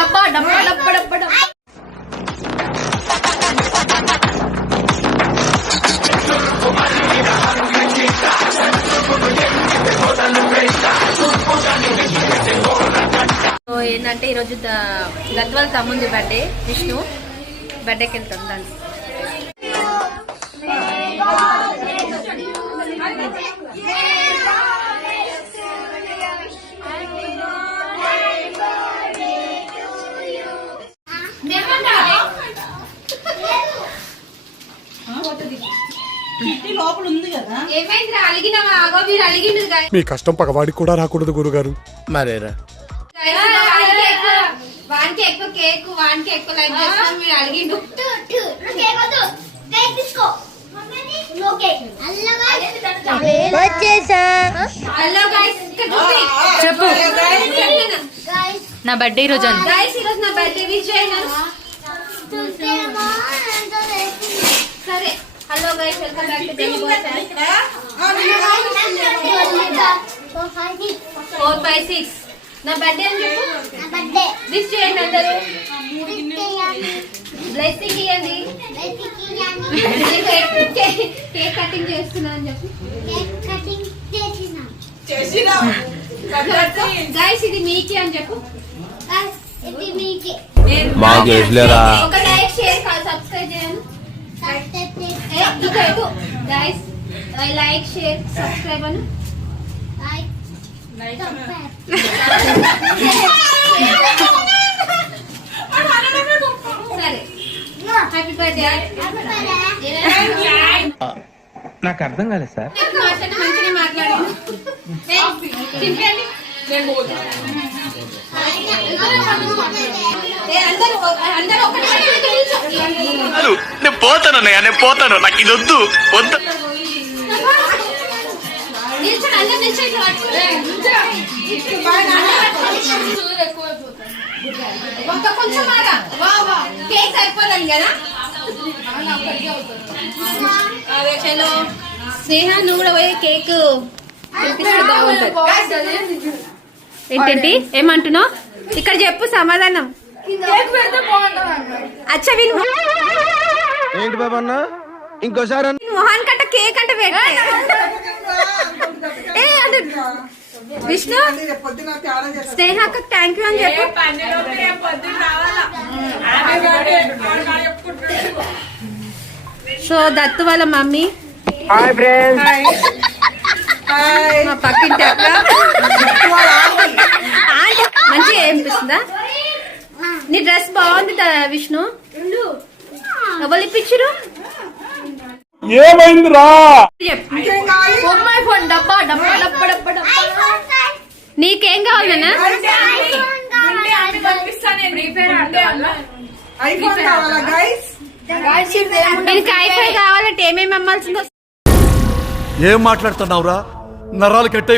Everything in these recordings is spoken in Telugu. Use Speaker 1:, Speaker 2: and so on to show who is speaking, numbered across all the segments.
Speaker 1: డబ్బా డబ్బా డబ్బా డబ్బా డబ్బా. సో ఏంటంటే ఈరోజు గద్వాల తమ్ముంది బర్త్డే విష్ణు. బర్త్డేకి వెళ్తాం దాన్ని
Speaker 2: చిట్టి లోపల ఉంది కదా
Speaker 1: ఏమైంది అలిగినావా ఆగో మీరు అలిగిండు
Speaker 3: మీ కష్టం పగవాడికి కూడా రాకూడదు గురుగారు
Speaker 4: మరేరా
Speaker 1: వానికి ఎక్కువ కేక్ వానికి ఎక్కువ లైక్ చేస్తాం మీరు అలిగిండు హలో గైస్
Speaker 5: చెప్పు నా బర్త్డే రోజు
Speaker 1: ఈరోజు నా birthday wish hello guys welcome back to deli four five six నా బర్త్డే అని చెప్పు విష్ చేయండి అందరూ బ్లెస్సింగ్ ఇవ్వండి కేక్ కటింగ్ చేస్తున్నా అని చెప్పి.
Speaker 2: చేసినా.
Speaker 1: గైస్ ఇది మీకే అని చెప్పు.
Speaker 4: బాగా చేసలేరా
Speaker 1: ఒక లైక్ షేర్ సబ్స్క్రైబ్ చేయండి. గైస్ లైక్ షేర్ సబ్స్క్రైబ్ అని
Speaker 4: నాకు అర్థం కాలేదు సార్
Speaker 1: అందరూ అందరూ ఒకటి
Speaker 6: నేను పోతాను అన్నయ్య నేను పోతాను. నాకు ఇది వద్దు. వద్దు.
Speaker 1: కొంచెం వా వా కేక్ కదా చలో స్నేహ నువ్వు కూడా పోయి కేక్ తినిపిస్తే బాగుంటుంది ఏంటంటి? ఏమంటున్నావు? ఇక్కడ చెప్పు సమాధానం. అచ్చ విను.
Speaker 4: ఏంటి బాబా అన్న? ఇంకోసారి అన్న.
Speaker 1: మొహాన్ కట్ట కేక్ అంటే ఏ విష్ణు స్నేహకు థ్యాంక్ యూ అని చెప్పు. సో దత్తు వాళ్ళ మమ్మీ. మా పక్కింటి అక్క. మంచిగా అనిపిస్తుందా నీ డ్రెస్ బాగుంది విష్ణు. ఎవరు ఇప్పించరు
Speaker 3: ఏమైందిరా?
Speaker 1: చెప్పు. బొమ్మాయి ఫోన్ డబ్బా డబ్బా డబ్బా డబ్బా డబ్బా. నీకేం కావాలన్నా
Speaker 2: ఐఫోన్ కావాలా గైస్
Speaker 1: దీనికి ఐఫై కావాలంటే ఏమేమి అమ్మాల్సిందో
Speaker 3: ఏం మాట్లాడుతున్నావురా? నరాలు కట్?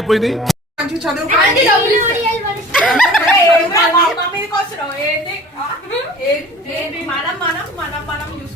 Speaker 2: మనం మనం మనం మనం అర్థమైందా?